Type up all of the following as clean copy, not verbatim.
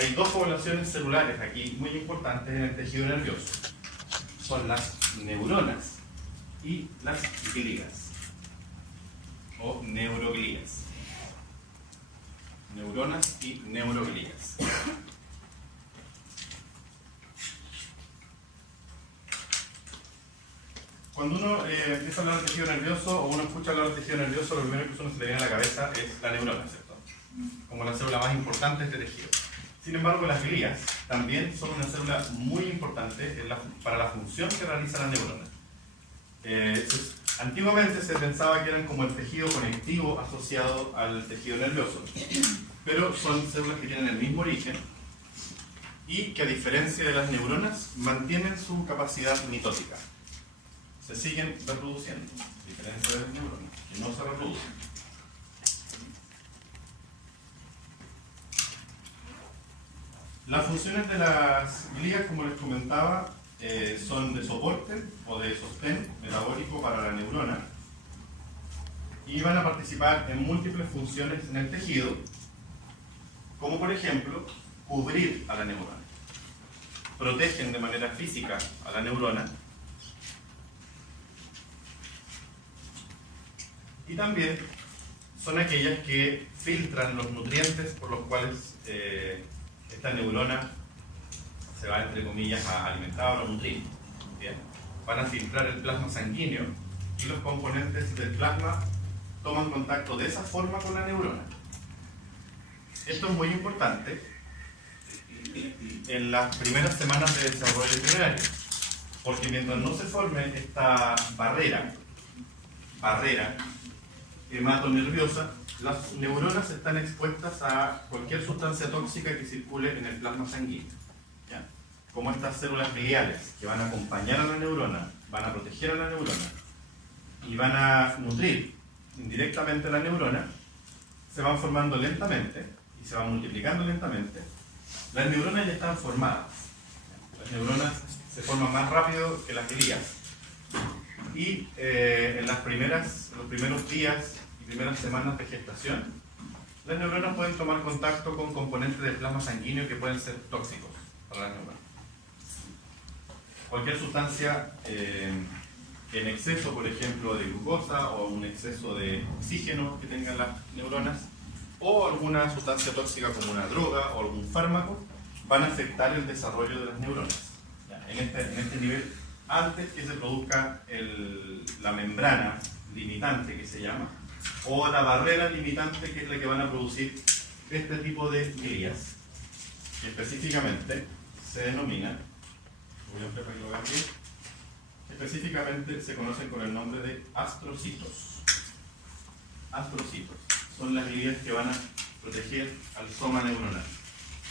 hay dos poblaciones celulares aquí muy importantes en el tejido nervioso. Son las neuronas y las glías, o neuroglías. Neuronas y neuroglías. Cuando uno empieza a hablar del tejido nervioso, o uno escucha hablar del tejido nervioso, lo primero que uno se le viene a la cabeza es la neurona, ¿cierto? Como la célula más importante de este tejido. Sin embargo, las glías también son una célula muy importante para la función que realiza la neurona. Antiguamente se pensaba que eran como el tejido conectivo asociado al tejido nervioso, pero son células que tienen el mismo origen y que, a diferencia de las neuronas, mantienen su capacidad mitótica. Se siguen reproduciendo, a diferencia de las neuronas, que no se reproducen. Las funciones de las glías, como les comentaba, son de soporte o de sostén metabólico para la neurona y van a participar en múltiples funciones en el tejido, como por ejemplo cubrir a la neurona. Protegen de manera física a la neurona y también son aquellas que filtran los nutrientes por los cuales esta neurona se va, entre comillas, a alimentar o a nutrir. ¿Bien? Van a filtrar el plasma sanguíneo y los componentes del plasma toman contacto de esa forma con la neurona. Esto es muy importante en las primeras semanas de desarrollo embrionario, porque mientras no se forme esta barrera hematonerviosa, las neuronas están expuestas a cualquier sustancia tóxica que circule en el plasma sanguíneo. ¿Ya? Como estas células gliales que van a acompañar a la neurona, van a proteger a la neurona y van a nutrir indirectamente a la neurona, se van formando lentamente y se van multiplicando lentamente. Las neuronas ya están formadas. Las neuronas se forman más rápido que las glías. Y en los primeros días y primeras semanas de gestación, las neuronas pueden tomar contacto con componentes del plasma sanguíneo que pueden ser tóxicos para las neuronas. Cualquier sustancia en exceso, por ejemplo, de glucosa o un exceso de oxígeno que tengan las neuronas, o alguna sustancia tóxica como una droga o algún fármaco, van a afectar el desarrollo de las neuronas. En este nivel, antes que se produzca la membrana limitante, que se llama, o la barrera limitante, que es la que van a producir este tipo de glías, que específicamente se denomina, específicamente se conocen con el nombre de astrocitos. Astrocitos son las glías que van a proteger al soma neuronal.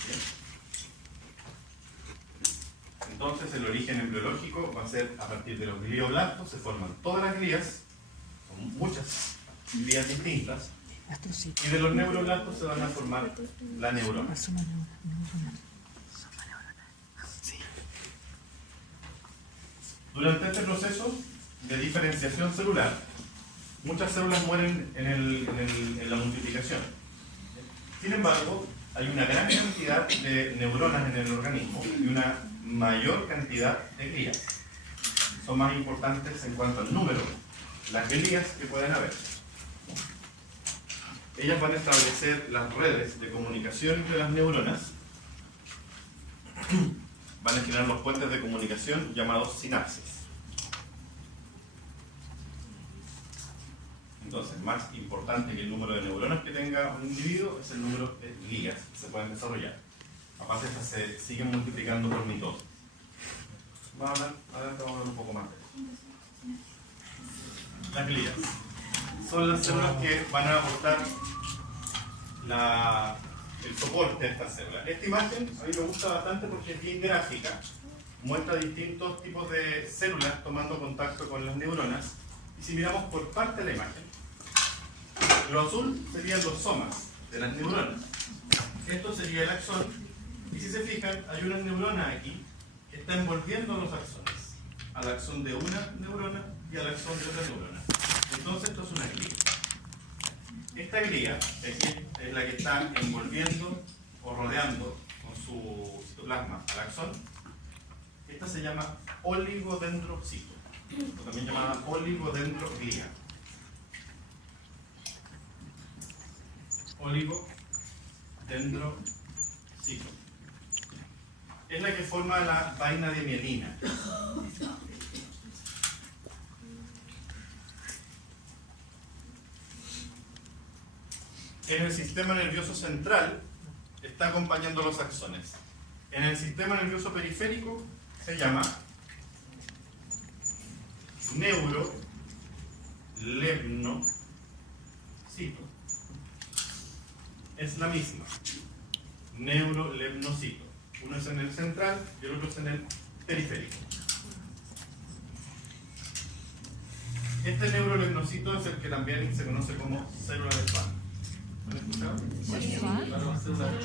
¿Bien? Entonces el origen embriológico va a ser a partir de los glioblastos, se forman todas las glías, son muchas glías distintas, y de los neuroblastos se van a formar la neurona. Durante este proceso de diferenciación celular, muchas células mueren en la multiplicación. Sin embargo, hay una gran cantidad de neuronas en el organismo y una mayor cantidad de glías. Son más importantes en cuanto al número, las glías que pueden haber. Ellas van a establecer las redes de comunicación entre las neuronas, van a generar los puentes de comunicación llamados sinapsis. Entonces, más importante que el número de neuronas que tenga un individuo es el número de glías que se pueden desarrollar. Aparte, estas se siguen multiplicando por mitosis. Adelante vamos a hablar un poco más de eso. Las glías son las células que van a aportar el soporte a estas células. Esta imagen a mí me gusta bastante porque es bien gráfica, muestra distintos tipos de células tomando contacto con las neuronas, y si miramos por parte de la imagen, lo azul serían los somas de las neuronas, esto sería el axón, y si se fijan hay una neurona aquí que está envolviendo los axones, al axón de una neurona y al axón de otra neurona. Entonces esto es una glía. Esta glía es la que está envolviendo o rodeando con citoplasma al axón, esta se llama oligodendrocito, o también llamada oligodendroglía. Oligodendrocito. Es la que forma la vaina de mielina. En el sistema nervioso central está acompañando los axones. En el sistema nervioso periférico se llama neurolepnocito. Es la misma. Neurolepnocito. Uno es en el central y el otro es en el periférico. Este neurolepnocito es el que también se conoce como célula de Schwann. ¿Lo han escuchado? La célula de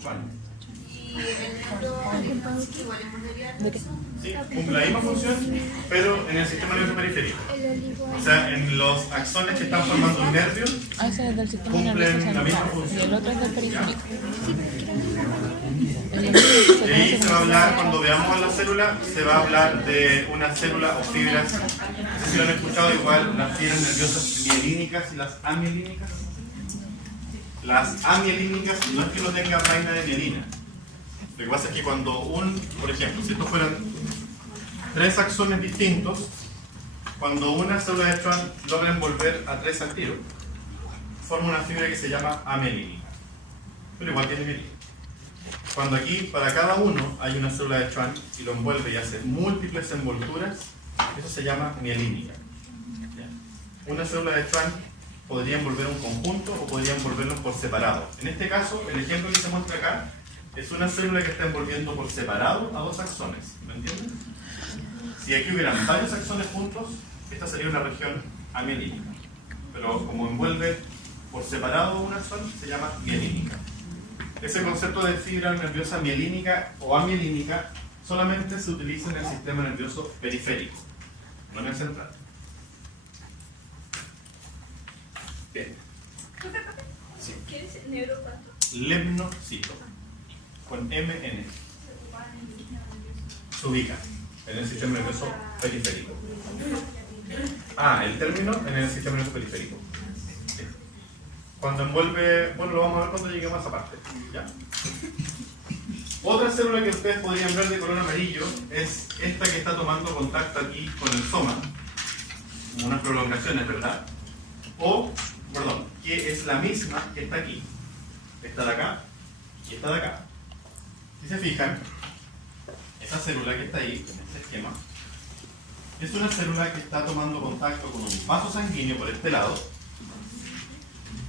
Schwann. ¿Y el neurolepnocito igual es modalidad de eso? Sí, cumple la misma función, pero en el sistema nervioso periférico. O sea, en los axones que están formando un nervio, ese es del sistema nervioso cumplen la misma central y función. el otro es del periférico. Y ahí se va a hablar, cuando veamos a la célula, se va a hablar de una célula o fibras. No sé si lo han escuchado, igual las fibras nerviosas mielínicas y las amielínicas. Las amielínicas no es que no tengan vaina de mielina. Lo que pasa es que cuando por ejemplo, si estos fueran 3 axones distintos, cuando una célula de Schwann logra envolver a 3 al tiro, forma una fibra que se llama amielínica. Pero igual tiene mielina. Cuando aquí, para cada uno, hay una célula de Schwann y lo envuelve y hace múltiples envolturas, eso se llama mielínica. Una célula de Schwann podría envolver un conjunto o podría envolverlos por separado. En este caso, el ejemplo que se muestra acá es una célula que está envolviendo por separado a 2 axones. ¿Me entienden? Si aquí hubieran varios axones juntos, esta sería una región amielínica. Pero como envuelve por separado un axón, se llama mielínica. Ese concepto de fibra nerviosa mielínica o amielínica solamente se utiliza en el sistema nervioso periférico, no en el central. Bien. Sí. ¿Qué es el neuro cuánto? Lepnocito, con MN. Se ubica en el sistema nervioso periférico. El término en el sistema nervioso periférico. Sí. Cuando envuelve, bueno, lo vamos a ver cuando lleguemos a esa parte. ¿Ya? Otra célula que ustedes podrían ver de color amarillo es esta que está tomando contacto aquí con el soma, como unas prolongaciones, ¿verdad? Que es la misma que está aquí. Esta de acá y esta de acá. Si se fijan, esa célula que está ahí, en este esquema, es una célula que está tomando contacto con un vaso sanguíneo por este lado,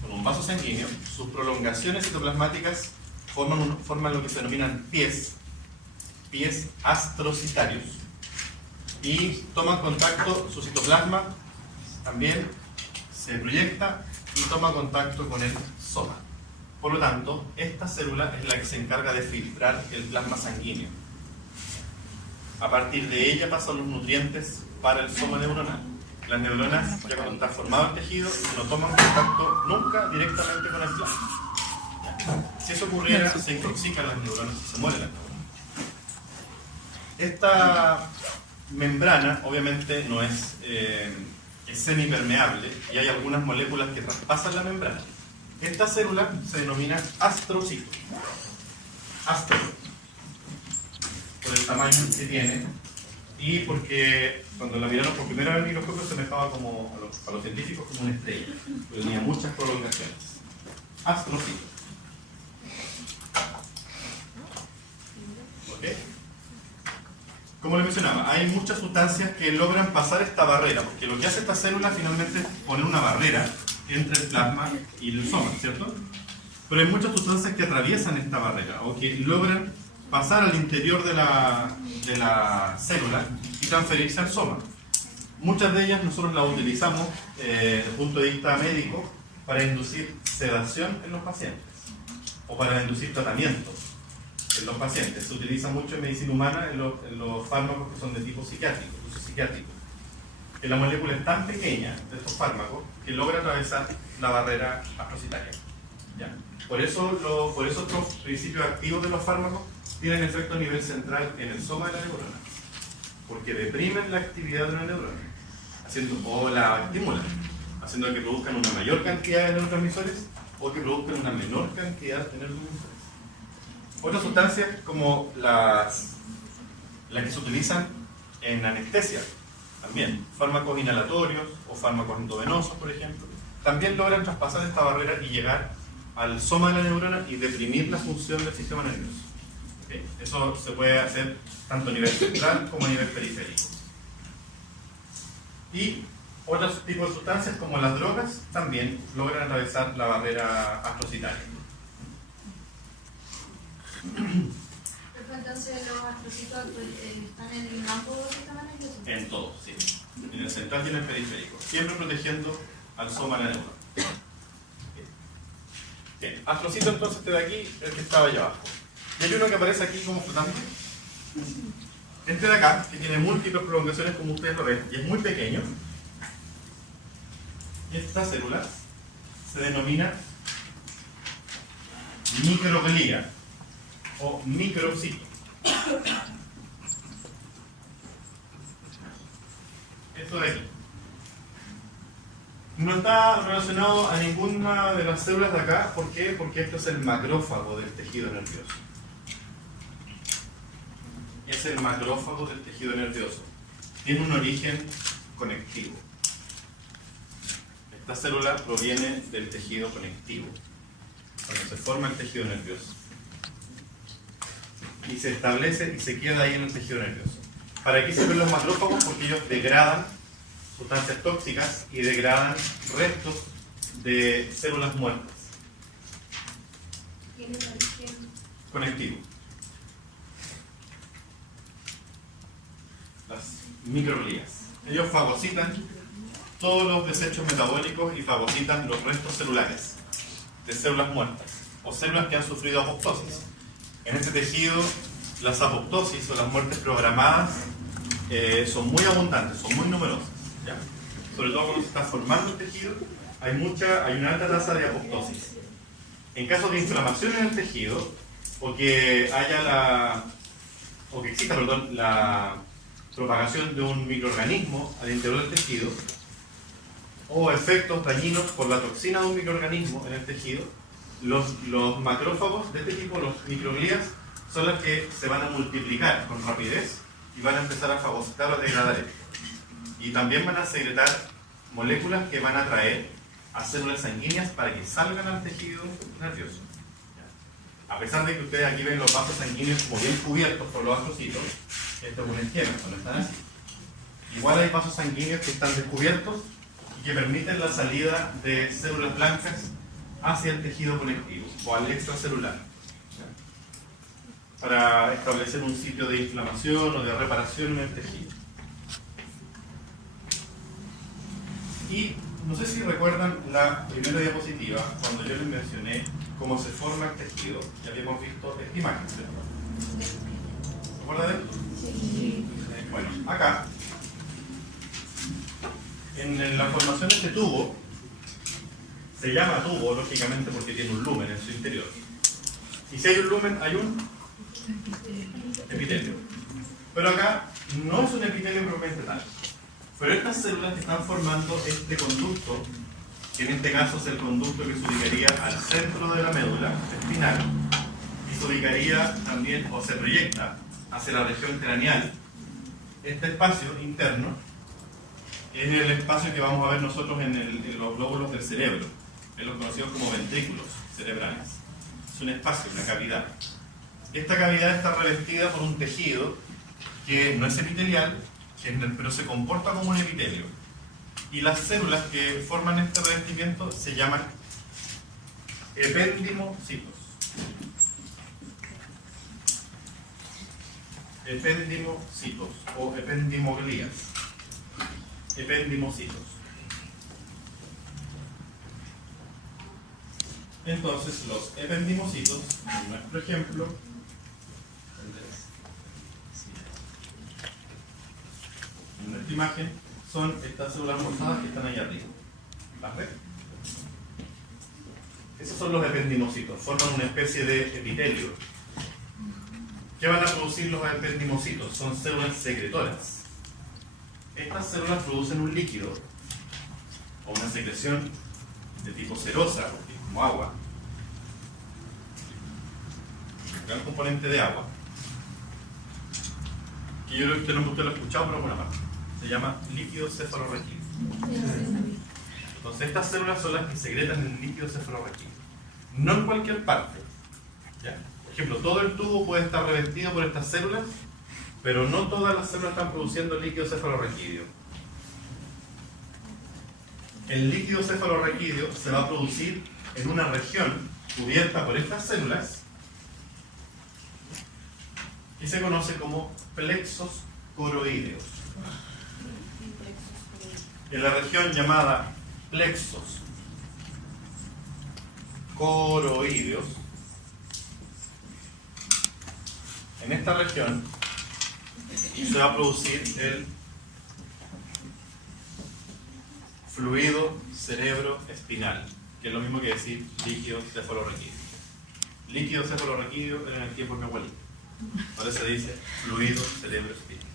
con un vaso sanguíneo. Sus prolongaciones citoplasmáticas forman lo que se denominan pies astrocitarios, y toman contacto, su citoplasma también se proyecta y toma contacto con el soma. Por lo tanto, esta célula es la que se encarga de filtrar el plasma sanguíneo. A partir de ella pasan los nutrientes para el soma neuronal. Las neuronas, ya cuando está formado el tejido, no toman contacto nunca directamente con el plasma. Si eso ocurriera, se intoxican las neuronas y se mueren las neuronas. Esta membrana, obviamente, no es semipermeable y hay algunas moléculas que traspasan la membrana. Esta célula se denomina astrocito. Astro, por el tamaño que tiene y porque cuando la miraron por primera vez en el microscopio se semejaba como a los científicos como una estrella, porque tenía muchas prolongaciones. Astrocito. ¿Ok? Como les mencionaba, hay muchas sustancias que logran pasar esta barrera, porque lo que hace esta célula finalmente es poner una barrera entre el plasma y el soma, ¿cierto? Pero hay muchas sustancias que atraviesan esta barrera o que logran pasar al interior de la célula y transferirse al soma. Muchas de ellas nosotros las utilizamos desde el punto de vista médico para inducir sedación en los pacientes o para inducir tratamiento en los pacientes. Se utiliza mucho en medicina humana en los fármacos que son de tipo psiquiátrico, uso psiquiátrico. Que la molécula es tan pequeña de estos fármacos que logra atravesar la barrera astrocitaria. ¿Ya? Por eso otros principios activos de los fármacos tienen efecto a nivel central en el soma de la neurona, porque deprimen la actividad de una neurona, o la estimulan, haciendo que produzcan una mayor cantidad de neurotransmisores o que produzcan una menor cantidad de neurotransmisores. Otras sustancias como las que se utilizan en anestesia, también, fármacos inhalatorios o fármacos endovenosos, por ejemplo, también logran traspasar esta barrera y llegar al soma de la neurona y deprimir la función del sistema nervioso. ¿Okay? Eso se puede hacer tanto a nivel central como a nivel periférico. Y otros tipos de sustancias como las drogas también logran atravesar la barrera astrocitaria. Entonces los astrocitos están en el campo del sistema nervioso. En todo, sí. En el central y en el periférico. Siempre protegiendo al soma de la neurona. Bien, astrocito entonces este de aquí, el que estaba allá abajo. Y hay uno que aparece aquí como flotante. Este de acá, que tiene múltiples prolongaciones como ustedes lo ven, y es muy pequeño. Esta célula se denomina microglía o microcito. Esto de aquí. No está relacionado a ninguna de las células de acá. ¿Por qué? Porque esto es el macrófago del tejido nervioso. Es el macrófago del tejido nervioso. Tiene un origen conectivo. Esta célula proviene del tejido conectivo, cuando se forma el tejido nervioso. Y se establece y se queda ahí en el tejido nervioso. ¿Para qué sirven los macrófagos? Porque ellos degradan sustancias tóxicas y degradan restos de células muertas. Tiene un origen Conectivo. Las microglías. Ellos fagocitan todos los desechos metabólicos y fagocitan los restos celulares de células muertas o células que han sufrido apoptosis. En este tejido, las apoptosis o las muertes programadas son muy abundantes, son muy numerosas. ¿Ya? Sobre todo cuando se está formando el tejido, hay una alta tasa de apoptosis. En caso de inflamación en el tejido, o que exista la propagación de un microorganismo al interior del tejido, o efectos dañinos por la toxina de un microorganismo en el tejido, los macrófagos de este tipo, los microglías, son las que se van a multiplicar con rapidez y van a empezar a fagocitar o degradar esto. Y también van a secretar moléculas que van a atraer a células sanguíneas para que salgan al tejido nervioso. A pesar de que ustedes aquí ven los vasos sanguíneos como bien cubiertos por los astrocitos, esto es un esquema, no están así. Igual hay vasos sanguíneos que están descubiertos y que permiten la salida de células blancas hacia el tejido conectivo o al extracelular, para establecer un sitio de inflamación o de reparación en el tejido. Y no sé si recuerdan la primera diapositiva, cuando yo les mencioné cómo se forma el tejido, ya habíamos visto esta imagen, ¿cierto? ¿Se acuerdan de esto? Sí. Bueno, acá, en la formación de este tubo, se llama tubo, lógicamente, porque tiene un lumen en su interior. Y si hay un lumen, hay un epitelio. Pero acá no es un epitelio propiamente tal. Pero estas células que están formando este conducto, que en este caso es el conducto que se ubicaría al centro de la médula espinal, y se ubicaría también, o se proyecta, hacia la región craneal. Este espacio interno es el espacio que vamos a ver nosotros en los glóbulos del cerebro, en los conocidos como ventrículos cerebrales. Es un espacio, una cavidad. Esta cavidad está revestida por un tejido que no es epitelial, pero se comporta como un epitelio. Y las células que forman este revestimiento se llaman ependimocitos. Ependimocitos o ependimoglías. Ependimocitos. Entonces, los ependimocitos, en nuestro ejemplo, en nuestra imagen, son estas células rosadas que están ahí arriba. ¿Las ven? Esos son los ependimocitos, forman una especie de epitelio. ¿Qué van a producir los ependimocitos? Son células secretoras. Estas células producen un líquido o una secreción de tipo serosa, que es como agua. Acá el componente de agua, que yo creo que usted lo ha escuchado por alguna parte. Se llama líquido cefalorraquídeo. Entonces estas células son las que secretan el líquido cefalorraquídeo. No en cualquier parte. ¿Ya? Por ejemplo, todo el tubo puede estar revestido por estas células, pero no todas las células están produciendo líquido cefalorraquídeo. El líquido cefalorraquídeo se va a producir en una región cubierta por estas células y se conoce como plexos coroideos. En la región llamada plexos coroideos, en esta región se va a producir el fluido cerebroespinal, que es lo mismo que decir líquido cefalorraquídeo. Líquido cefalorraquídeo era en el tiempo de mi abuelito. Ahora se dice fluido cerebroespinal.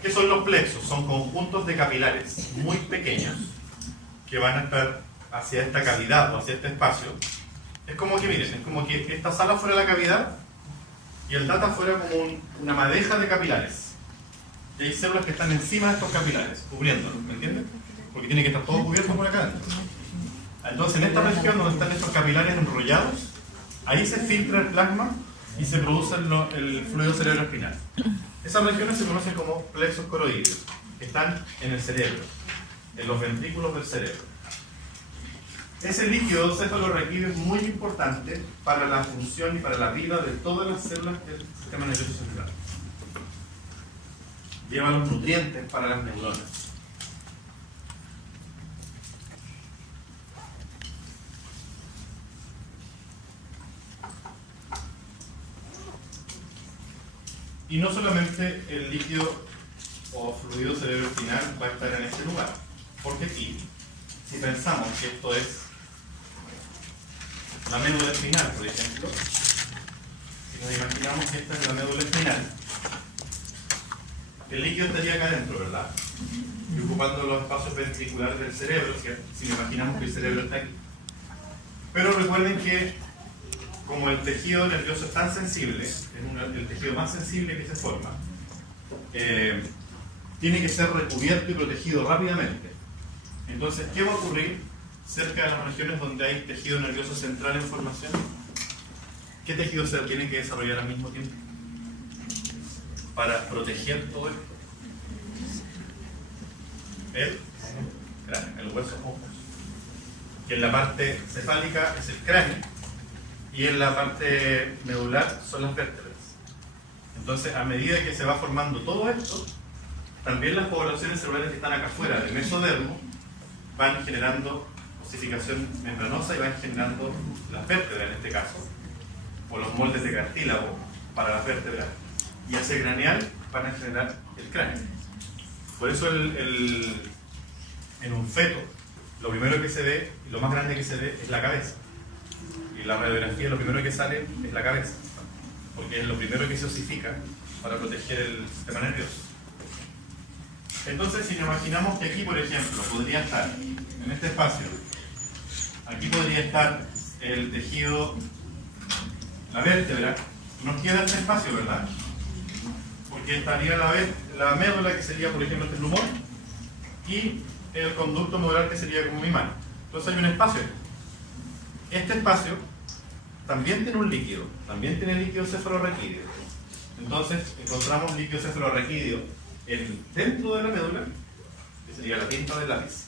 ¿Qué son los plexos? Son conjuntos de capilares muy pequeños que van a estar hacia esta cavidad o hacia este espacio. Es como que, miren, es como que esta sala fuera la cavidad y el data fuera como una madeja de capilares. Y hay células que están encima de estos capilares, cubriéndolos, ¿me entienden? Porque tiene que estar todo cubierto por acá adentro. Entonces, en esta región donde están estos capilares enrollados, ahí se filtra el plasma y se produce el fluido cerebroespinal. Esas regiones se conocen como plexos coroideos, que están en el cerebro, en los ventrículos del cerebro. Ese líquido cefalorraquídeo es muy importante para la función y para la vida de todas las células del sistema nervioso central. Lleva los nutrientes para las neuronas. Y no solamente el líquido o fluido cerebroespinal va a estar en este lugar, porque aquí, si pensamos que esto es la médula espinal, por ejemplo, si nos imaginamos que esta es la médula espinal, el líquido estaría acá adentro, ¿verdad? Y ocupando los espacios ventriculares del cerebro, si nos imaginamos que el cerebro está aquí. Pero recuerden que, como el tejido nervioso es tan sensible, es el tejido más sensible que se forma, tiene que ser recubierto y protegido rápidamente. Entonces, ¿qué va a ocurrir cerca de las regiones donde hay tejido nervioso central en formación? ¿Qué tejido se tiene que desarrollar al mismo tiempo para proteger todo esto? El cráneo, el hueso óseo, que en la parte cefálica es el cráneo y en la parte medular son las vértebras. Entonces, a medida que se va formando todo esto, también las poblaciones celulares que están acá afuera del mesodermo van generando osificación membranosa y van generando las vértebras en este caso, o los moldes de cartílago para las vértebras, y hacia el craneal van a generar el cráneo. Por eso en un feto, lo primero que se ve, y lo más grande que se ve, es la cabeza. Y la radiografía, lo primero que sale es la cabeza, porque es lo primero que se osifica para proteger el sistema nervioso. Entonces, si nos imaginamos que aquí, por ejemplo, podría estar, en este espacio, aquí podría estar el tejido, la vértebra, nos queda este espacio, ¿verdad? Porque estaría la médula, que sería, por ejemplo, este plumón, y el conducto medular, que sería como mi mano. Entonces hay un espacio. Este espacio también tiene un líquido, también tiene líquido cefalorraquídeo. Entonces encontramos líquido cefalorraquídeo dentro de la médula, que sería la tinta del lápiz,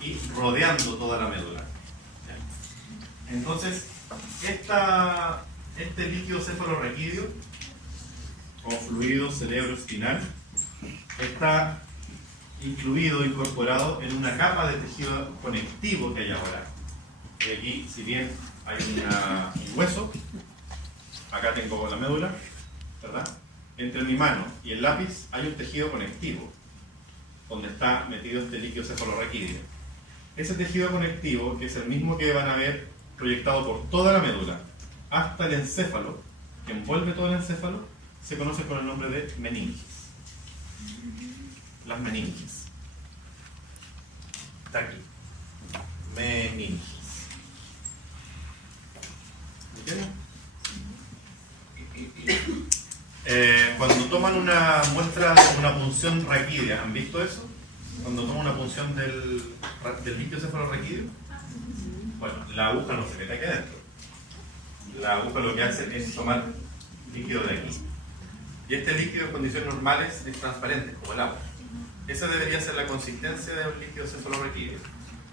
y rodeando toda la médula. Entonces, este líquido cefalorraquídeo, o fluido cerebroespinal, está incluido, incorporado en una capa de tejido conectivo que hay ahora. Y aquí, si bien hay un hueso, acá tengo la médula, ¿verdad? Entre mi mano y el lápiz hay un tejido conectivo, donde está metido este líquido cefalorraquídeo. Ese tejido conectivo, que es el mismo que van a ver proyectado por toda la médula, hasta el encéfalo, que envuelve todo el encéfalo, se conoce con el nombre de meninges. Las meninges. Está aquí. Meninges. ¿Entienden? Cuando toman una muestra, una punción raquídea, ¿han visto eso? Cuando toman una punción del líquido cefalorraquídeo, bueno, la aguja no se mete aquí adentro. La aguja lo que hace es tomar líquido de aquí. Y este líquido en condiciones normales es transparente, como el agua. Esa debería ser la consistencia de un líquido cefalorraquídeo.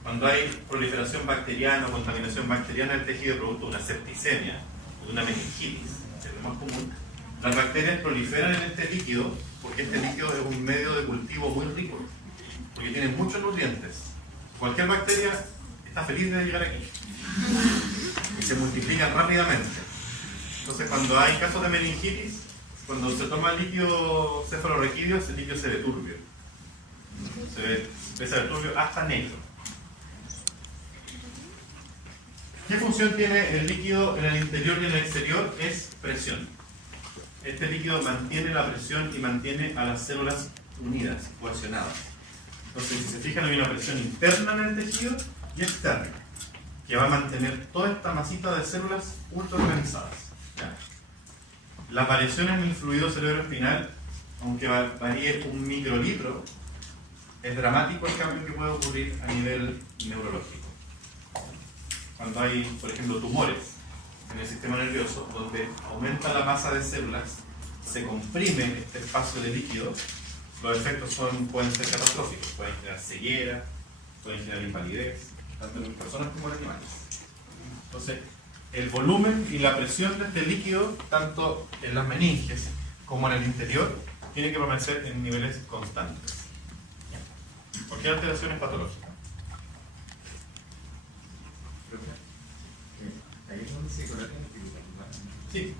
Cuando hay proliferación bacteriana o contaminación bacteriana del tejido producto de una septicemia o de una meningitis, que es lo más común, las bacterias proliferan en este líquido porque este líquido es un medio de cultivo muy rico, porque tiene muchos nutrientes. Cualquier bacteria está feliz de llegar aquí y se multiplican rápidamente. Entonces, cuando hay casos de meningitis, cuando se toma líquido cefalorraquídeo, ese líquido se ve turbio. Se ve turbio hasta negro. ¿Qué función tiene el líquido en el interior y en el exterior? Es presión. Este líquido mantiene la presión y mantiene a las células unidas, cohesionadas. Entonces, si se fijan, hay una presión interna en el tejido y externa, que va a mantener toda esta masita de células ultra organizadas. ¿Ya? Las variaciones en el fluido cerebroespinal, aunque varíe un microlitro, es dramático el cambio que puede ocurrir a nivel neurológico. Cuando hay, por ejemplo, tumores en el sistema nervioso, donde aumenta la masa de células, se comprime este espacio de líquido, los efectos pueden ser catastróficos, pueden generar ceguera, pueden generar invalidez, tanto en personas como en animales. Entonces, el volumen y la presión de este líquido, tanto en las meninges como en el interior, tiene que permanecer en niveles constantes. Cualquier alteración es patológica. Sí,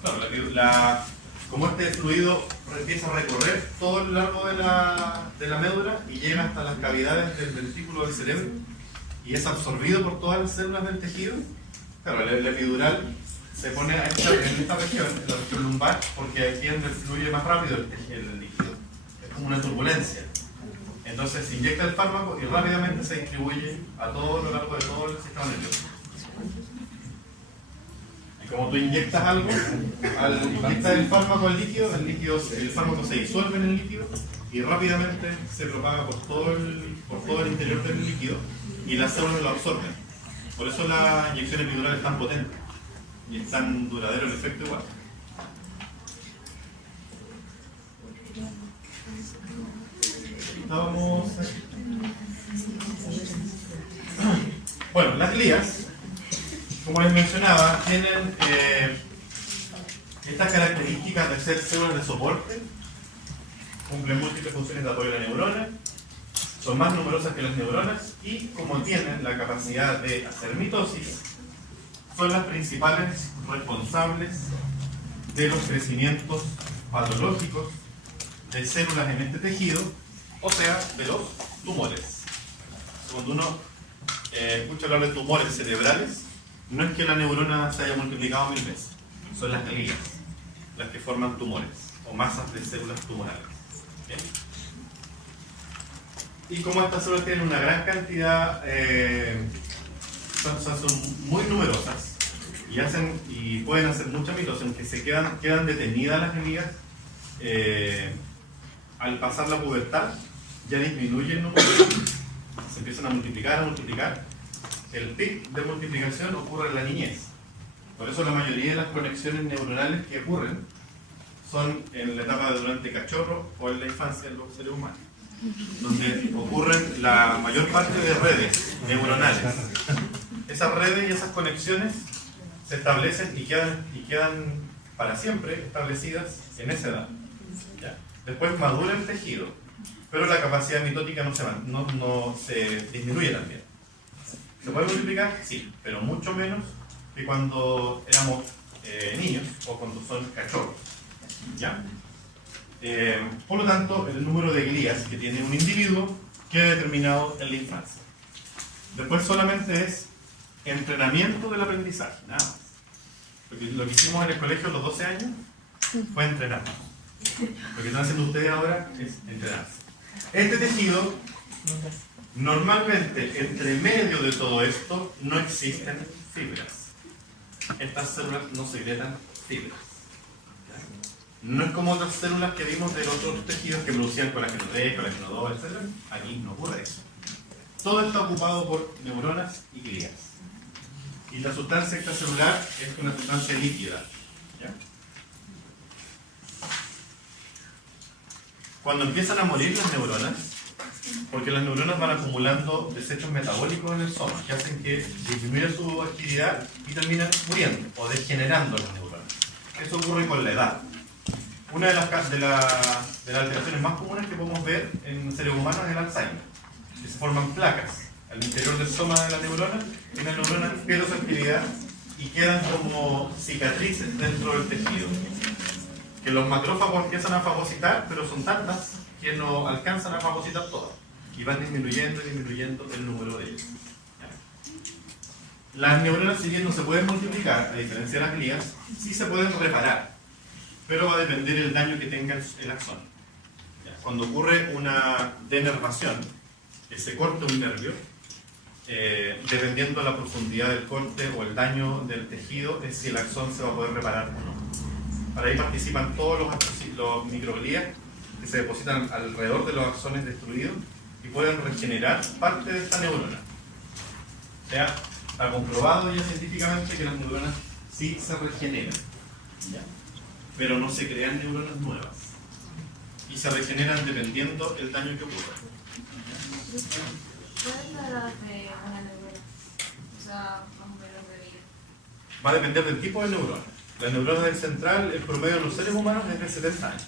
claro, como este fluido empieza a recorrer todo el largo de la médula y llega hasta las cavidades del ventrículo del cerebro y es absorbido por todas las células del tejido. Claro, el epidural se pone en esta región, en la región lumbar, porque aquí es donde fluye más rápido el líquido. Es como una turbulencia. Entonces se inyecta el fármaco y rápidamente se distribuye a todo lo largo de todo el sistema nervioso. Y como tú inyectas algo, al inyectar el fármaco al líquido, el fármaco se disuelve en el líquido y rápidamente se propaga por todo el interior del líquido y las células lo absorben. Por eso la inyección epidural es tan potente y es tan duradero el efecto igual. Bueno, las glías, como les mencionaba, tienen estas características de ser células de soporte, cumplen múltiples funciones de apoyo a la neurona, son más numerosas que las neuronas y, como tienen la capacidad de hacer mitosis, son las principales responsables de los crecimientos patológicos de células en este tejido, o sea, de los tumores. Cuando uno escucha hablar de tumores cerebrales, no es que la neurona se haya multiplicado 1000 veces, son las glías las que forman tumores o masas de células tumorales. ¿Bien? Y como estas células tienen una gran cantidad, son muy numerosas y pueden hacer mucha mitosis, aunque quedan detenidas las glías, al pasar la pubertad ya disminuye el número, se empiezan a multiplicar. El pic de multiplicación ocurre en la niñez. Por eso la mayoría de las conexiones neuronales que ocurren son en la etapa de durante cachorro o en la infancia de los seres humanos, donde ocurren la mayor parte de redes neuronales. Esas redes y esas conexiones se establecen y quedan para siempre establecidas en esa edad. ¿Ya? Después madura el tejido, pero la capacidad mitótica no se disminuye también. ¿Se puede multiplicar? Sí, pero mucho menos que cuando éramos niños o cuando son cachorros. ¿Ya? Por lo tanto, el número de glías que tiene un individuo queda determinado en la infancia. Después solamente es entrenamiento del aprendizaje, nada más. Lo que hicimos en el colegio a los 12 años fue entrenarnos. Lo que están haciendo ustedes ahora es entrenarse. Este tejido, normalmente, entre medio de todo esto, no existen fibras. Estas células no secretan fibras. No es como otras células que vimos de los otros tejidos que producían colágeno 3, colágeno 2, etc. Aquí no ocurre eso. Todo está ocupado por neuronas y glías. Y la sustancia extracelular es una sustancia líquida. ¿Ya? Cuando empiezan a morir las neuronas, porque las neuronas van acumulando desechos metabólicos en el soma, que hacen que disminuya su actividad y terminan muriendo o degenerando las neuronas. Eso ocurre con la edad. Una de las alteraciones más comunes que podemos ver en seres humanos es el Alzheimer, que se forman placas al interior del soma de la neurona y la neurona pierde su actividad y quedan como cicatrices dentro del tejido. Que los macrófagos empiezan a fagocitar, pero son tantas que no alcanzan a fagocitar todas y van disminuyendo el número de ellos. Las neuronas, si bien no se pueden multiplicar, a diferencia de las glías, sí se pueden reparar, pero va a depender del daño que tenga el axón. Cuando ocurre una denervación, que se corta un nervio, dependiendo de la profundidad del corte o el daño del tejido, es si el axón se va a poder reparar o no. Para ahí participan todos los microglías que se depositan alrededor de los axones destruidos y pueden regenerar parte de esta neurona. O sea, está comprobado ya científicamente que las neuronas sí se regeneran, ¿ya? Pero no se crean neuronas nuevas y se regeneran dependiendo del daño que ocurra. ¿Cuál es la edad de una neurona? O sea, más o menos de vida. Va a depender del tipo de neurona. Las neuronas del central, el promedio de los seres humanos es de 70 años.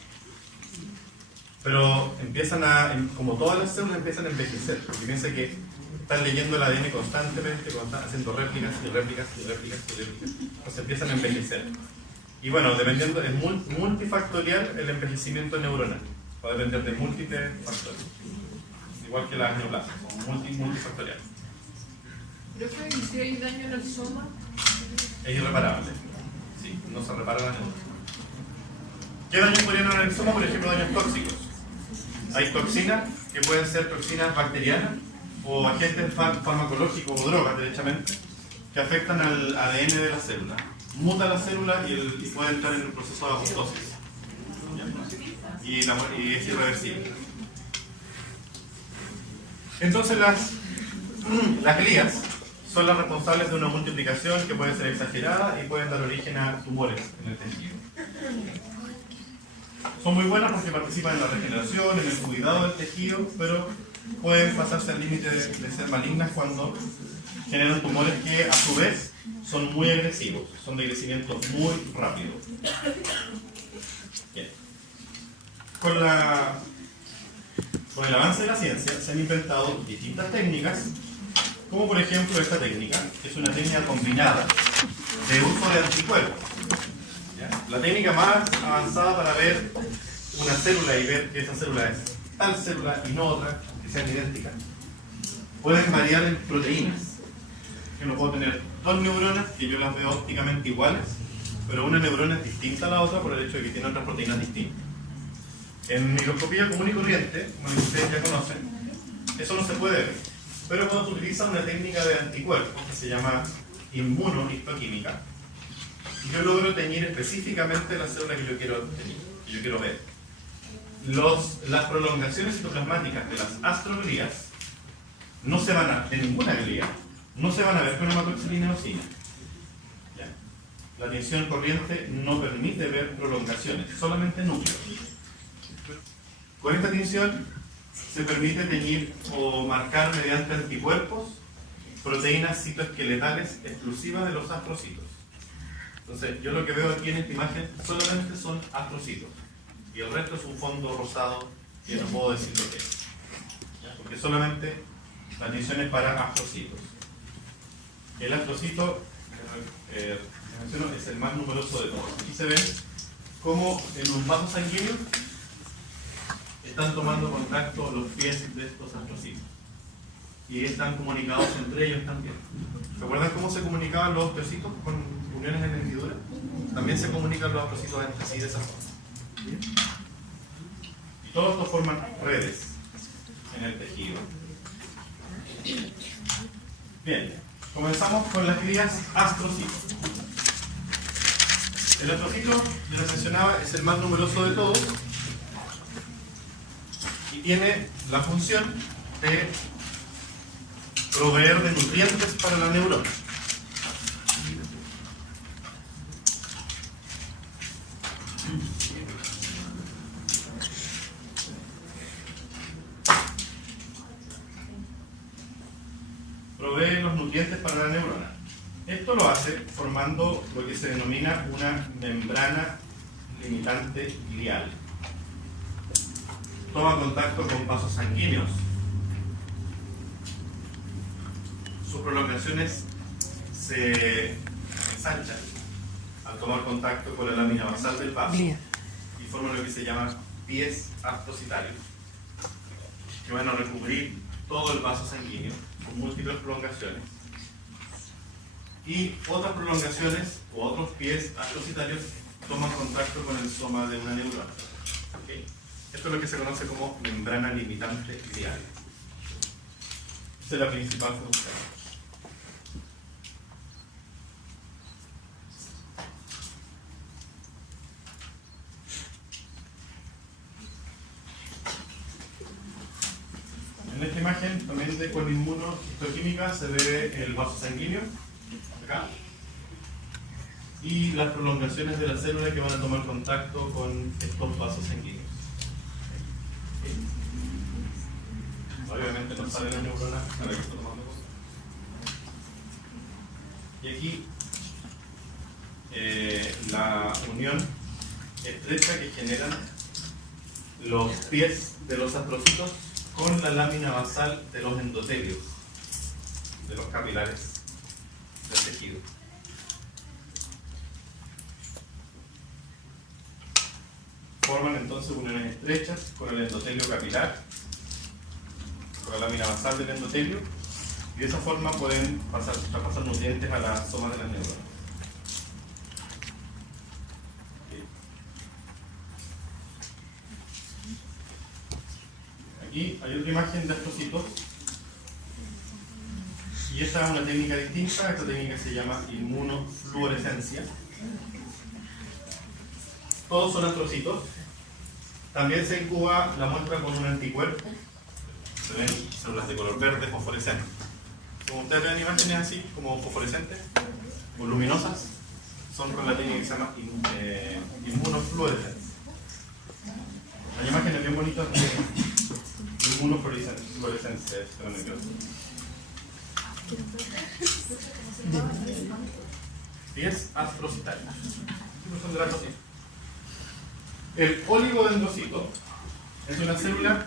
Pero empiezan como todas las células, empiezan a envejecer, porque piensa que están leyendo el ADN constantemente, cuando están haciendo réplicas. Entonces empiezan a envejecer. Y bueno, dependiendo, es multifactorial el envejecimiento neuronal. Va a depender de múltiples factores. Igual que las neoplasias, son multifactoriales. ¿Pero si hay daño en el soma? Es irreparable. Sí, no se repara la neurona. ¿Qué daños podrían haber en el soma? Por ejemplo, daños tóxicos. Hay toxinas que pueden ser toxinas bacterianas o agentes farmacológicos o drogas, derechamente, que afectan al ADN de la célula. Muta la célula y puede entrar en el proceso de apostosis. Y es irreversible. Entonces las glías son las responsables de una multiplicación que puede ser exagerada y pueden dar origen a tumores en el tejido. Son muy buenas porque participan en la regeneración, en el cuidado del tejido, pero pueden pasarse al límite de ser malignas cuando generan tumores que a su vez son muy agresivos, son de crecimiento muy rápido. Bien. Con el avance de la ciencia se han inventado distintas técnicas, como por ejemplo esta técnica, que es una técnica combinada de uso de anticuerpos. ¿Ya? La técnica más avanzada para ver una célula y ver que esa célula es tal célula y no otra, que sean idénticas. Pueden variar en proteínas. Yo no puedo tener dos neuronas que yo las veo ópticamente iguales, pero una neurona es distinta a la otra por el hecho de que tiene otras proteínas distintas. En microscopía común y corriente, como ustedes ya conocen, eso no se puede ver. Pero cuando se utiliza una técnica de anticuerpos que se llama inmunohistoquímica, yo logro teñir específicamente la célula que yo quiero teñir, que yo quiero ver. Las prolongaciones citoplasmáticas de las astroglías no se van a, de ninguna glía, no se van a ver con hematoxilina eosina. La tinción corriente no permite ver prolongaciones, solamente núcleos. Con esta tinción se permite teñir o marcar mediante anticuerpos proteínas citoesqueletales exclusivas de los astrocitos. Entonces, yo lo que veo aquí en esta imagen solamente son astrocitos y el resto es un fondo rosado que no puedo decir lo que es, porque solamente la tinción es para astrocitos. El astrocito es el más numeroso de todos. Aquí se ven cómo en un vaso sanguíneo están tomando contacto los pies de estos astrocitos y están comunicados entre ellos también. ¿Se acuerdan cómo se comunicaban los osteocitos con uniones en hendidura? También se comunican los osteocitos entre sí de esa forma. ¿Bien? Y todos estos forman redes en el tejido. Bien, comenzamos con las crías astrocitos. El astrocito, ya les mencionaba, es el más numeroso de todos y tiene la función de proveer de nutrientes para la neurona. Provee los nutrientes para la neurona. Esto lo hace formando lo que se denomina una membrana limitante glial. Toma contacto con vasos sanguíneos. Sus prolongaciones se ensanchan al tomar contacto con la lámina basal del vaso y forman lo que se llama pies astrocitarios, que van a recubrir todo el vaso sanguíneo con múltiples prolongaciones y otras prolongaciones o otros pies astrocitarios toman contacto con el soma de una neurona. ¿Okay? Esto es lo que se conoce como membrana limitante glial. Esa es la principal función. En esta imagen también de con inmunohistoquímica se ve el vaso sanguíneo, acá, y las prolongaciones de la célula que van a tomar contacto con estos vasos sanguíneos. Obviamente no sale la neurona para que esto tomando contacto. Y aquí la unión estrecha que generan los pies de los astrocitos con la lámina basal de los endotelios, de los capilares del tejido. Forman entonces uniones estrechas con el endotelio capilar, con la lámina basal del endotelio, y de esa forma pueden traspasar nutrientes a las somas de las neuronas. Aquí hay otra imagen de astrocitos y esta es una técnica distinta. Esta técnica se llama inmunofluorescencia. Todos son astrocitos. También se incuba la muestra con un anticuerpo. Se ven células de color verde fosforescente. Como ustedes ven imágenes así como fosforescentes o luminosas, son con la técnica que se llama inmunofluorescencia. Hay imágenes bien bonitas de inmunofluorescencia. Y es astrocitario. El oligodendrocito es una célula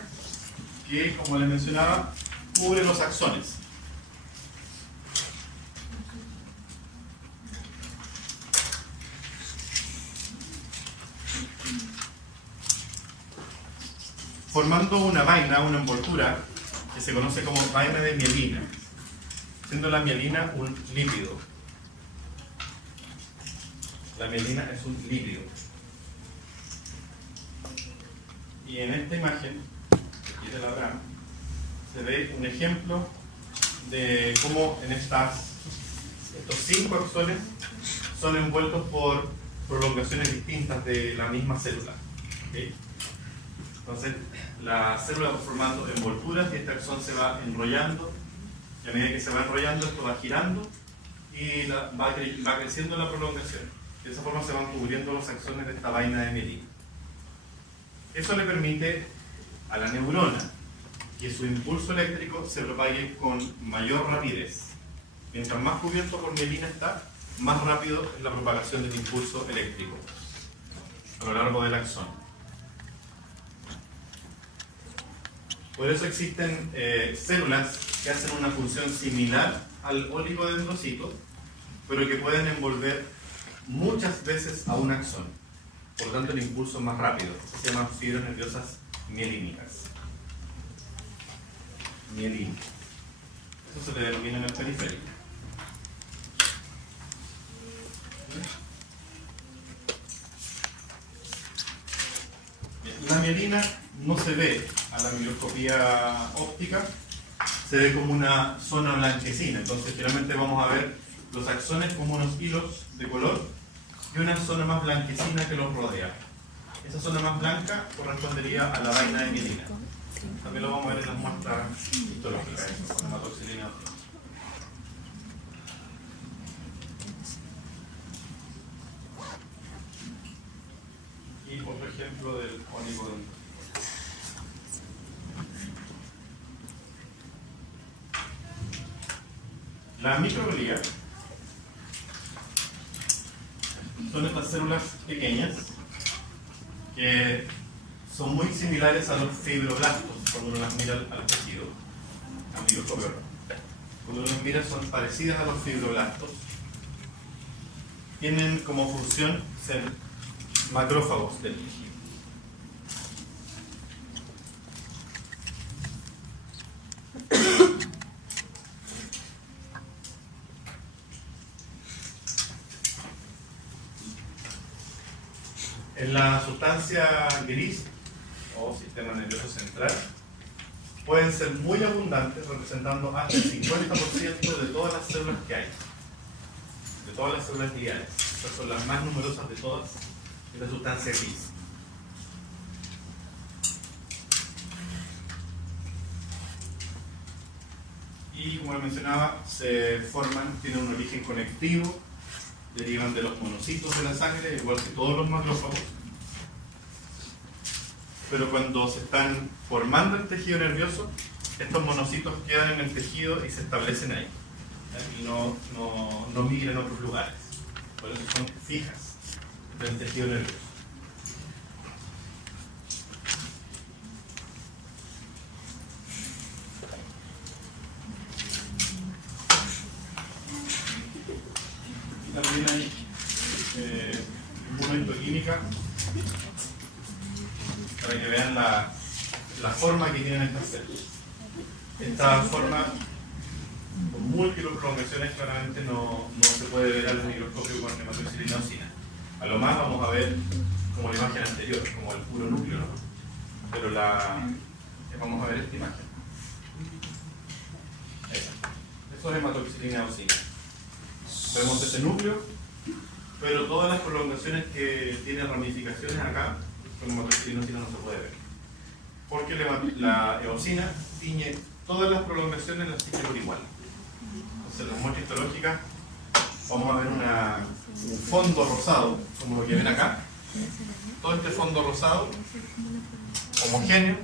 que, como les mencionaba, cubre los axones. Formando una vaina, una envoltura, que se conoce como vaina de mielina, siendo la mielina un lípido. La mielina es un lípido. Y en esta imagen, aquí de la rama, se ve un ejemplo de cómo en estos 5 axones son envueltos por prolongaciones distintas de la misma célula. ¿Okay? Entonces, la célula va formando envolturas y este axón se va enrollando, y a medida que se va enrollando, esto va girando y va creciendo la prolongación. De esa forma se van cubriendo los axones de esta vaina de mielina. Eso le permite a la neurona que su impulso eléctrico se propague con mayor rapidez. Mientras más cubierto por mielina está, más rápido es la propagación del impulso eléctrico a lo largo del axón. Por eso existen células que hacen una función similar al oligodendrocito, pero que pueden envolver muchas veces a un axón. Por lo tanto, el impulso es más rápido. Se llaman fibras nerviosas mielínicas. Mielina. Eso se le denomina en el periférico. mielina no se ve a la microscopía óptica, se ve como una zona blanquecina. Entonces finalmente vamos a ver los axones como unos hilos de color y una zona más blanquecina que los rodea. Esa zona más blanca correspondería a la vaina de mielina. También lo vamos a ver en las muestras histológicas, con hematoxilina. Y otro ejemplo del onigodonto. La microglía son estas células pequeñas que son muy similares a los fibroblastos cuando uno las mira al tejido, al microscopio. Cuando uno las mira son parecidas a los fibroblastos. Tienen como función ser macrófagos del tejido. En la sustancia gris o sistema nervioso central pueden ser muy abundantes, representando hasta el 50% de todas las células que hay, de todas las células gliales. Estas son las más numerosas de todas, es la sustancia gris. Y como mencionaba, se forman, tienen un origen conectivo, derivan de los monocitos de la sangre, igual que todos los macrófagos. Pero cuando se están formando el tejido nervioso, estos monocitos quedan en el tejido y se establecen ahí. Y no migran a otros lugares. Por eso son fijas del tejido nervioso. También hay inmunohistoquímica para que vean la forma que tienen estas células. Esta forma, con múltiples prolongaciones, claramente no se puede ver al microscopio con hematoxilina eosina. A lo más vamos a ver como la imagen anterior, como el puro núcleo, ¿no? Pero vamos a ver esta imagen. Eso es hematoxilina eosina. Vemos ese núcleo, pero todas las prolongaciones que tienen ramificaciones acá, con hematoxilina eosina no se puede ver. Porque la eosina tiñe todas las prolongaciones, las tiñe por igual. Entonces en las muestras histológicas vamos a ver un fondo rosado, como lo que ven acá. Todo este fondo rosado, homogéneo,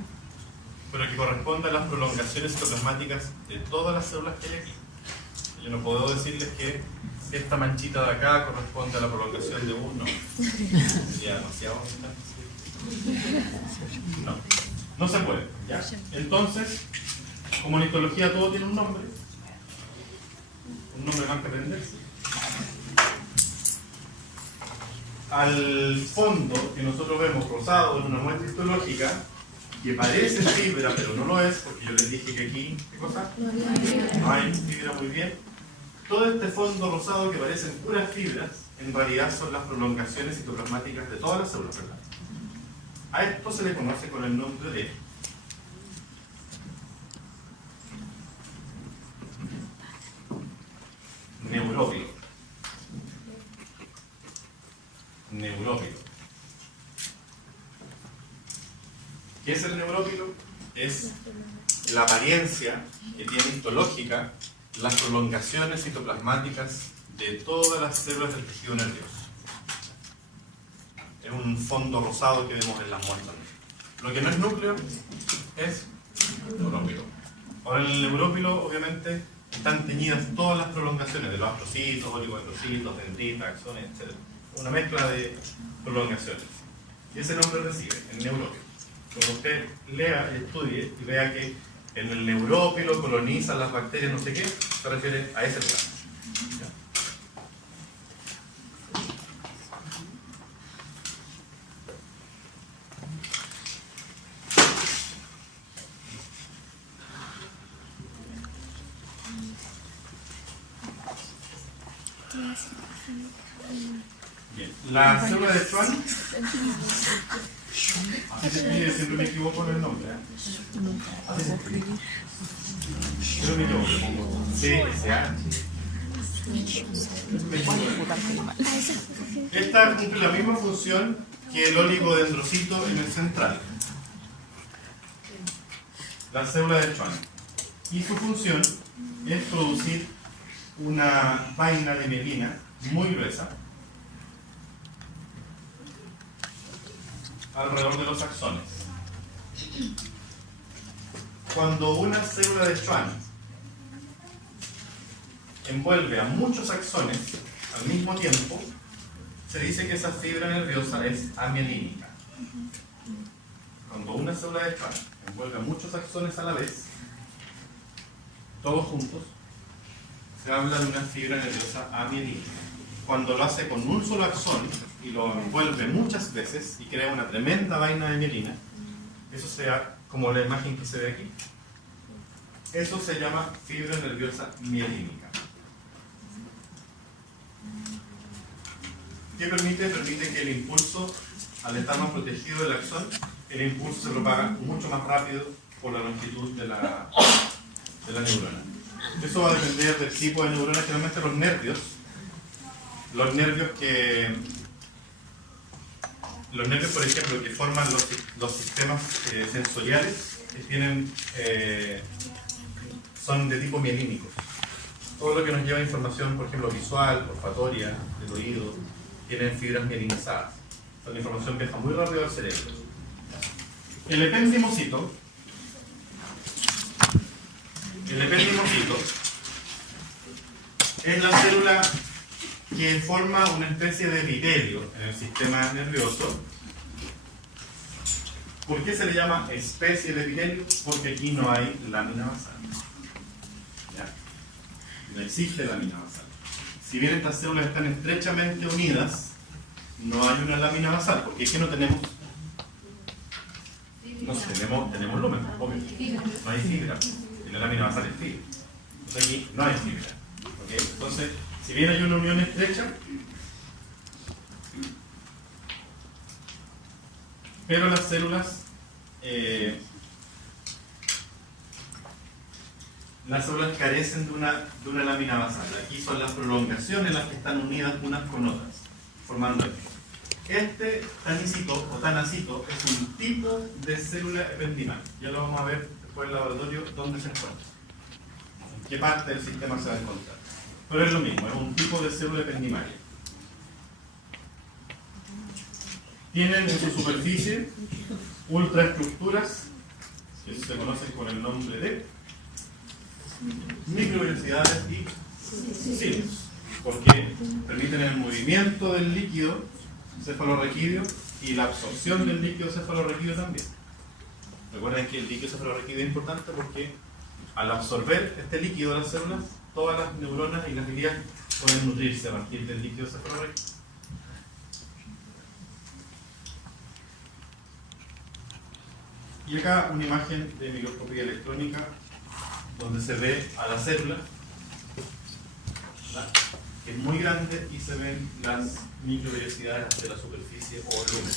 pero que corresponde a las prolongaciones citoplasmáticas de todas las células que hay aquí. Yo no puedo decirles que esta manchita de acá corresponde a la prolongación de uno. Sería demasiado. No se puede. ¿Ya? Entonces, como en histología todo tiene un nombre más que aprenderse. Al fondo que nosotros vemos rosado en una muestra histológica, que parece fibra, pero no lo es, porque yo les dije que aquí, ¿qué cosa? No hay fibra, muy bien. Todo este fondo rosado que parecen puras fibras, en realidad son las prolongaciones citoplasmáticas de todas las células, ¿verdad? A esto se le conoce con el nombre de neurópilo. Neurópilo. ¿Qué es el neurópilo? Es la apariencia que tiene histológica las prolongaciones citoplasmáticas de todas las células del tejido nervioso. Es un fondo rosado que vemos en las muestras. Lo que no es núcleo es neurópilo. Ahora en el neurópilo obviamente están teñidas todas las prolongaciones de los astrocitos, oligodendrocitos, dendritas, axones, etc. Una mezcla de prolongaciones. Y ese nombre recibe, el neurópilo. Cuando usted lea, estudie y vea que en el neurópilo colonizan las bacterias, no sé qué, se refiere a ese lugar. Bien, la célula de Schwann, así se escribe, siempre me equivoco en el nombre, así se escribe. Pero me equivoco, pongo CSH. Esta cumple la misma función que el oligodendrocito en el central, la célula de Schwann. Y su función es producir una vaina de mielina muy gruesa alrededor de los axones. Cuando una célula de Schwann envuelve a muchos axones al mismo tiempo, se dice que esa fibra nerviosa es amielínica. Cuando una célula de Schwann envuelve a muchos axones a la vez, todos juntos, se habla de una fibra nerviosa amielínica. Cuando lo hace con un solo axón y lo envuelve muchas veces y crea una tremenda vaina de mielina, eso sea como la imagen que se ve aquí, eso se llama fibra nerviosa mielínica. ¿Qué permite? Permite que el impulso, al estar más protegido del axón, el impulso se propaga mucho más rápido por la longitud de la neurona. Eso va a depender del tipo de neurona. Generalmente los nervios por ejemplo, que forman los sistemas sensoriales, son de tipo mielínico. Todo lo que nos lleva información, por ejemplo, visual, olfatoria, del oído, tienen fibras mielinizadas. La información viaja muy rápido al cerebro. El ependimocito es la célula que forma una especie de epitelio en el sistema nervioso. ¿Por qué se le llama especie de epitelio? Porque aquí no hay lámina basal. ¿Ya? No existe lámina basal. Si bien estas células están estrechamente unidas, no hay una lámina basal, porque es que no tenemos lumen, obvio. No hay fibra. Y la lámina basal es fibra. Entonces aquí no hay fibra. ¿Okay? Entonces, si bien hay una unión estrecha, pero las células carecen de una lámina basal. Aquí son las prolongaciones las que están unidas unas con otras, formando esto. Este tanicito o tanacito es un tipo de célula ependimal. Ya lo vamos a ver después en el laboratorio dónde se encuentra, en qué parte del sistema se va a encontrar. Pero es lo mismo, es un tipo de célula ependimalia. Tienen en su superficie ultraestructuras que se conocen con el nombre de microvellosidades y cilios, porque permiten el movimiento del líquido cefalorraquídeo y la absorción del líquido cefalorraquídeo también. Recuerden que el líquido cefalorraquídeo es importante porque al absorber este líquido de las células, todas las neuronas y las glías pueden nutrirse a partir del líquido cefalorraquídeo. Y acá una imagen de microscopía electrónica donde se ve a la célula, ¿verdad?, que es muy grande y se ven las microvellosidades hacia la superficie o lumen.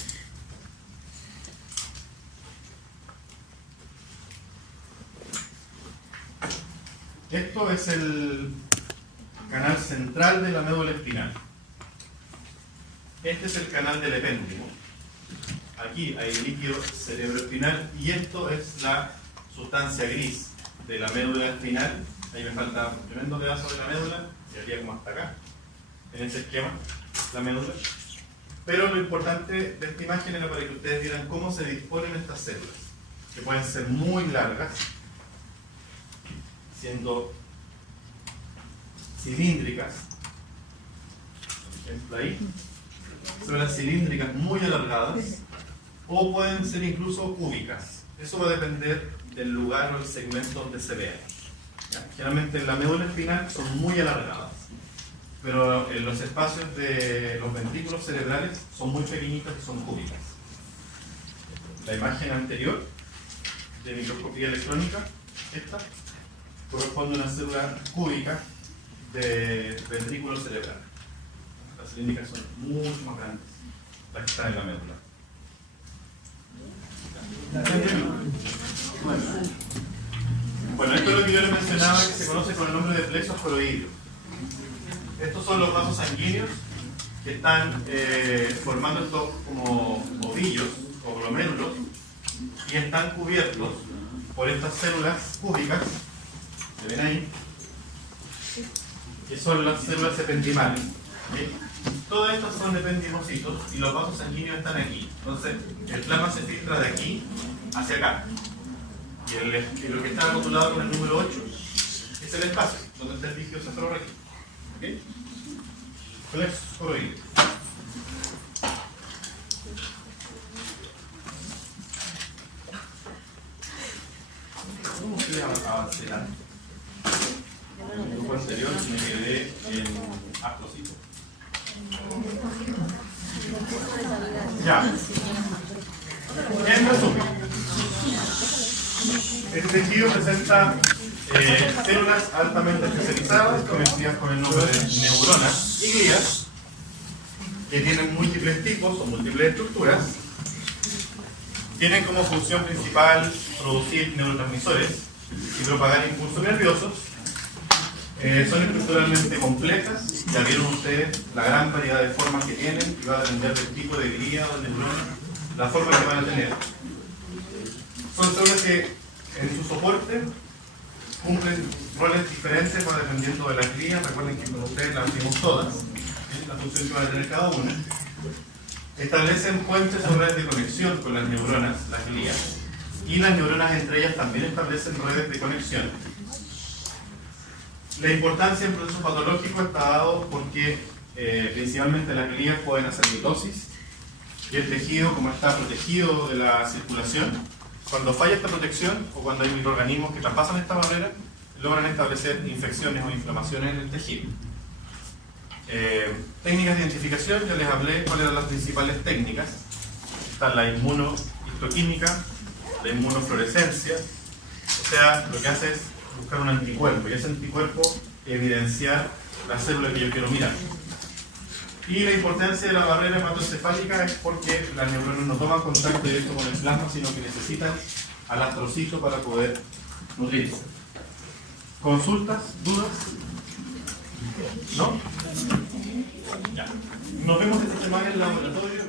Esto es el canal central de la médula espinal. Este es el canal del epéndimo. Aquí hay líquido cerebroespinal y esto es la sustancia gris de la médula espinal. Ahí me falta un tremendo pedazo de la médula, llegaría como hasta acá, en este esquema, la médula. Pero lo importante de esta imagen era para que ustedes vieran cómo se disponen estas células, que pueden ser muy largas, siendo cilíndricas, por ejemplo ahí, células cilíndricas muy alargadas, o pueden ser incluso cúbicas. Eso va a depender del lugar o el segmento donde se vean. Generalmente en la médula espinal son muy alargadas, pero en los espacios de los ventrículos cerebrales son muy pequeñitas y son cúbicas. La imagen anterior de microscopía electrónica, esta, corresponde a una célula cúbica de ventrículo cerebral. Las cilíndricas son mucho más grandes, las que están en la médula. Bueno, esto es lo que yo les mencionaba, que se conoce con el nombre de plexos coroideos. Estos son los vasos sanguíneos que están formando estos como ovillos o glomérulos y están cubiertos por estas células cúbicas, que ven ahí, que son las células ependimales. ¿Sí? Todas estas son ependimocitos y los vasos sanguíneos están aquí. Entonces, el plasma se filtra de aquí hacia acá. Y lo que está rotulado con el número 8 es el espacio, donde está el líquido cefalorraquídeo. ¿Okay? Plexos coroideos. ¿Cómo fui a avanzar? En el grupo anterior me quedé en astrocito. Ya. En resumen, este tejido presenta células altamente especializadas, conocidas con el nombre de neuronas y glías, que tienen múltiples tipos o múltiples estructuras. Tienen como función principal producir neurotransmisores y propagar impulsos nerviosos. Son estructuralmente complejas, ya vieron ustedes la gran variedad de formas que tienen, y va a depender del tipo de glía o de neurona, la forma que van a tener. Son células que en su soporte cumplen roles diferentes, va dependiendo de las glías. Recuerden que con ustedes las vimos todas, ¿sí? La función que van a tener cada una. Establecen puentes o redes de conexión con las neuronas, las glías, y las neuronas entre ellas también establecen redes de conexión. La importancia en procesos patológicos está dado porque principalmente las glías pueden hacer mitosis y el tejido, como está protegido de la circulación, cuando falla esta protección o cuando hay microorganismos que traspasan esta barrera, logran establecer infecciones o inflamaciones en el tejido. Técnicas de identificación, ya les hablé cuáles eran las principales técnicas. Está la inmunohistoquímica, la inmunofluorescencia, o sea, lo que hace es buscar un anticuerpo, y ese anticuerpo evidenciar la célula que yo quiero mirar. Y la importancia de la barrera hematoencefálica es porque las neuronas no toman contacto directo con el plasma, sino que necesitan al astrocito para poder nutrirse. ¿Consultas? ¿Dudas? ¿No? Ya. Nos vemos esta semana en el laboratorio.